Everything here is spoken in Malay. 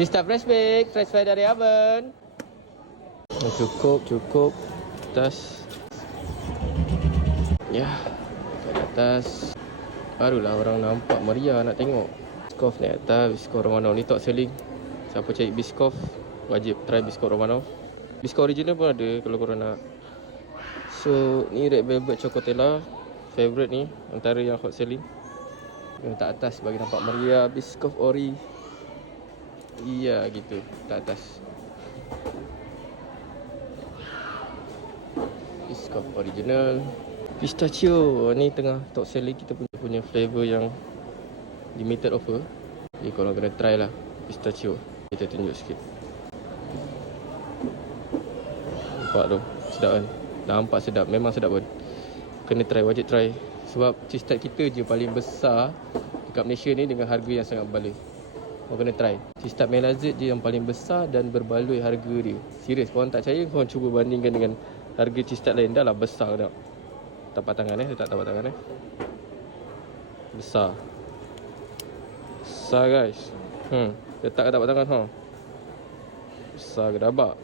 Sistar fresh bake, fresh fry dari oven. Cukup. Atas. Ya, kat atas. Barulah orang nampak meriah nak tengok. Biscoff ni atas, Biscoff Romano ni top selling. Siapa cari Biscoff, wajib try Biscoff Romano. Biscoff original pun ada kalau korang nak. So, ni Red Velvet Chocotella. Favorite ni, antara yang hot selling. Yang tak atas bagi nampak meriah. Biscoff Ori. Iya gitu, tak atas. Biscoff original. Pistachio ni tengah top selling. Kita punya flavor yang limited offer. Jadi korang kena try lah pistachio. Kita tunjuk sikit. Nampak tu, sedap kan? Nampak sedap, memang sedap pun. Kena try, wajib try. Sebab cheese tart kita je paling besar dekat Malaysia ni dengan harga yang sangat berbaloi. Korang kena try. Cheese tart Melazet je yang paling besar dan berbaloi harga dia. Serius, korang tak percaya, korang cuba bandingkan dengan harga cheese tart lain. Dah lah besar dah. Tapak tangan letak tapak tangan besar guys. Letak kat tapak tangan besar ke dabak.